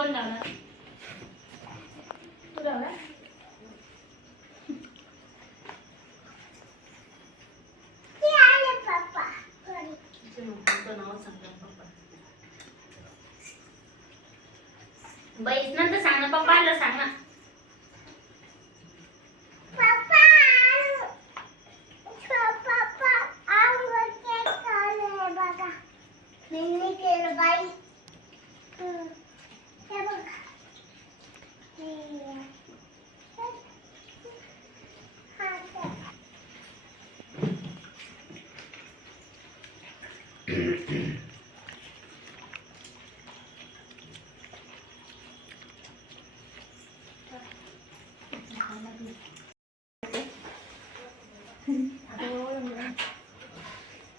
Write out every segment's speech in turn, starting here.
कोण लावणार? तू लावणार? बाईस नंतर सांग ना, पप्पा आलं सांग ना.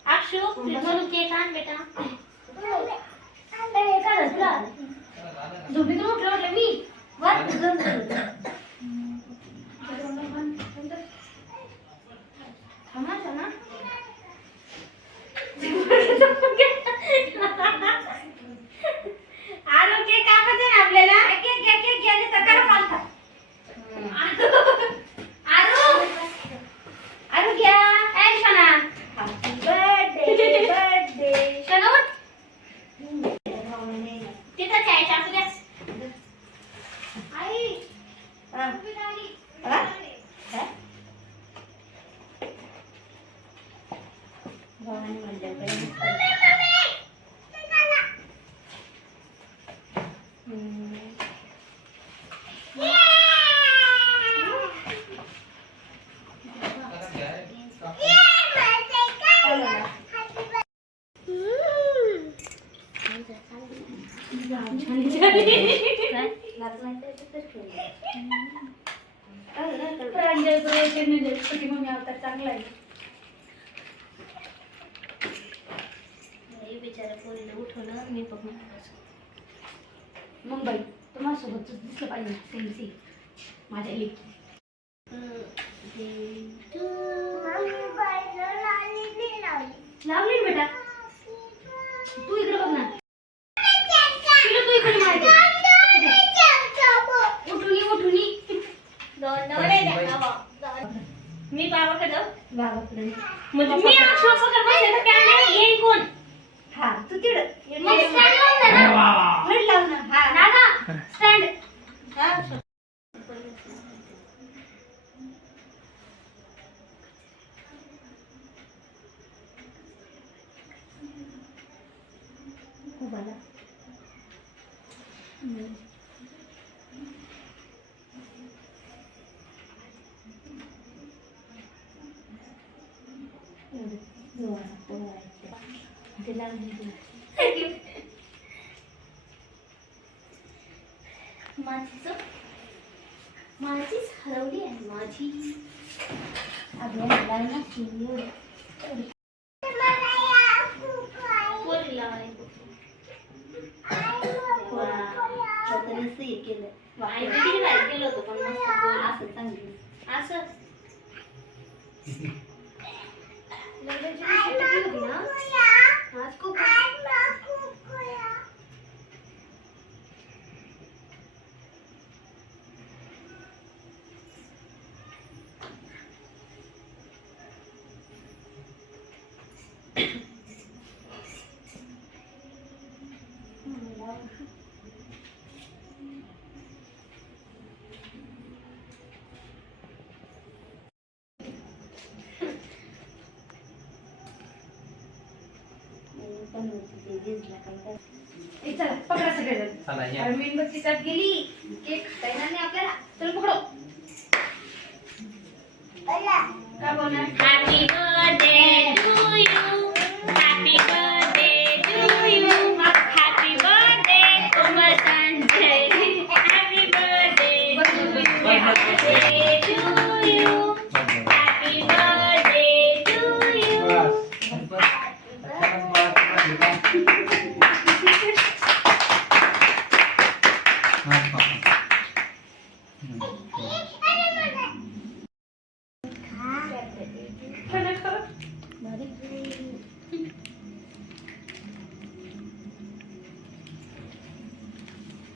अक्षु म्हणून केक आण बेटा. झोपेतून उठलं मी वर थांबा ना. आरोग्य कामाचं ना आपल्याला. केक घ्या, केक घ्या, तर करा फालता. आरू घ्या. काय शना? Happy birthday, birthday. शना उठ. तिथं जायचं आपल्या. आई. मुंबई तुम्हासोबत दिसलं पाहिजे. सेम माझ्या लेकी. लावली बेटा. तू इकडे बघ ना. तू इकडे मी बाबाकडं म्हणजे मी अक्षर येईन कोण. हा तू तिकडं लाव ना. हा ना स्टँड. खूप आला. माझीच हरवली आहे माझी. केलं होतं पण असं चांगली असं चला पकडा सगळेजण. मेणबत्ती त्यात गेली. केक खायला नाही आपल्याला. चल पकडो. काय बोलणार? Happy birthday to you. Happy birthday to you. Happy birthday Komal Sanjay. Happy birthday to you. Happy to you. Happy birthday to you.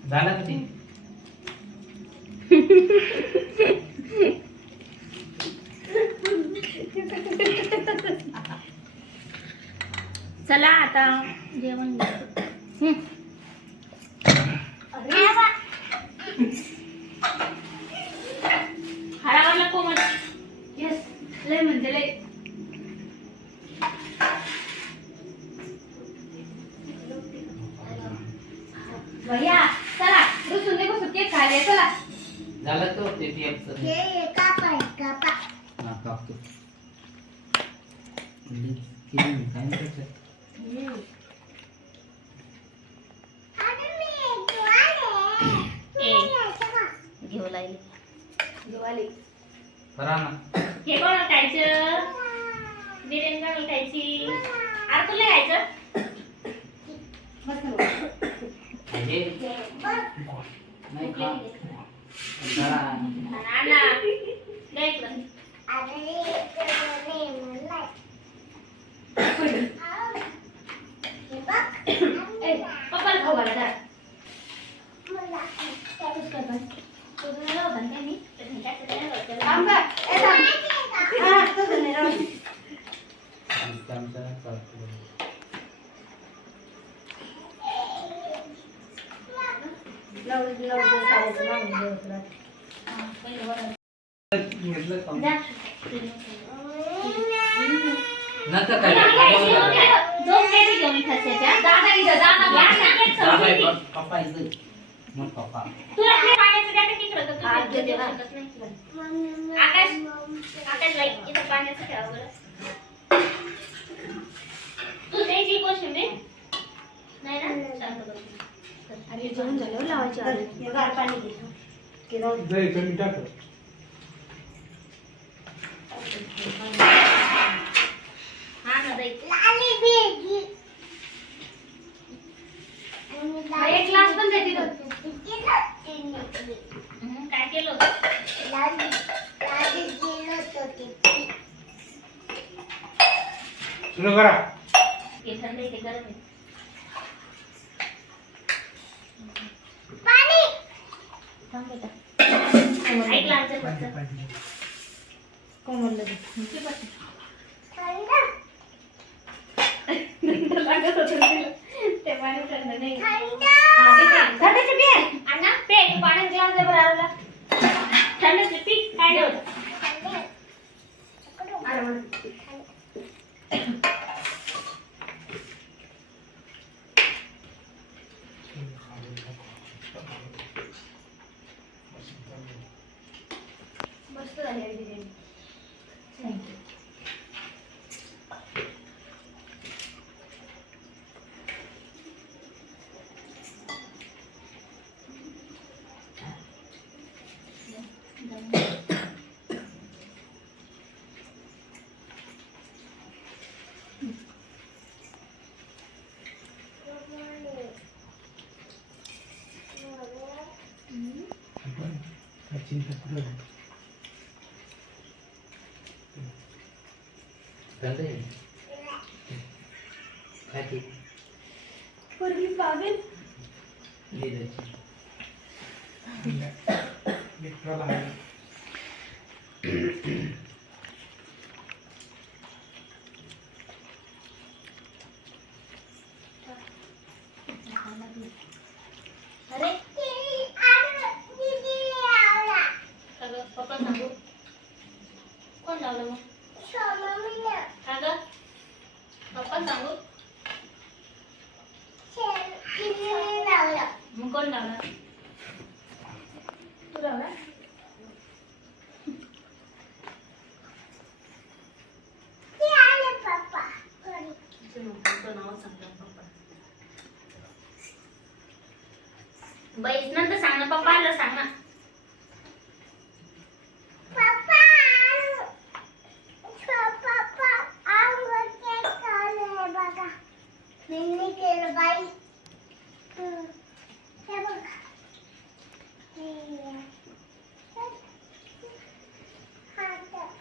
झालं का ते? चला आता जेवण घेऊ. हरावाला कोमल. यस लय म्हणजे लय. भैया चला रुसून निघू केक खायला चला. झालं तो ते PF चं. हा कापतो. काय म्हणतात? घेऊ लागली. घेऊ आली. करा ना. हे कोण खायचं? बिर्याणी कोण खायची? आता तुला खायचं? हे नाही खा. करा. आणा. दे इकडं. ए, पप्पाला खाऊ घाला जरा. तुझं नाही होतं ना काय मी? त्याचं काय होतं? आमचा चालतो. घेतलं का? जा. नका काय. दोन पेटी घेऊन खायच्या. दादा इथं दादा या ना केक समजून. पप्पा इथं. मग पप्पा. तुला ते पाण्याचं द्या तर किकडं तर तू देऊ शकत नाही. आकाश बाई इथं पाण्याचं ठेवा बरं. तू द्यायची कोशिंबीर? नाही ना? शांत बस. अरे जेवण झाल्यावर लावायची आधी. गार पाणी घे. दही कमी टाक. हा ना दही. एक ग्लास पण देते तो. काय केलं होतं? सुरू करा. हे थंड आहे, ते गरम आहे. थांब बेटा. ऐकलं आमचं फक्त. कोमलला दे. किती बस. लागत होतं तिला. ते पाणी थंड नाही. हा, दे ते. थंडीचं पी. अण्णा, पे. तू पाण्याचा ग्लास दे बरं आरूला. थंडीचं पी. काय ठेवलं? अरे वा. मस्त झाली आहे बिर्याणी. थँक्यू. झालंय. काय ते? पोरगी पागल. लिहिलंय. मित्राला आहे. अरे सगळं पप्पा सांगू. कोण लावलं मग? का गं? पप्पा सांगू. मग कोण लावलं? तू लावला? तुझं नाव सांगतो पप्पा. बाईस नंतर सांग ना, पप्पा आलं सांग ना.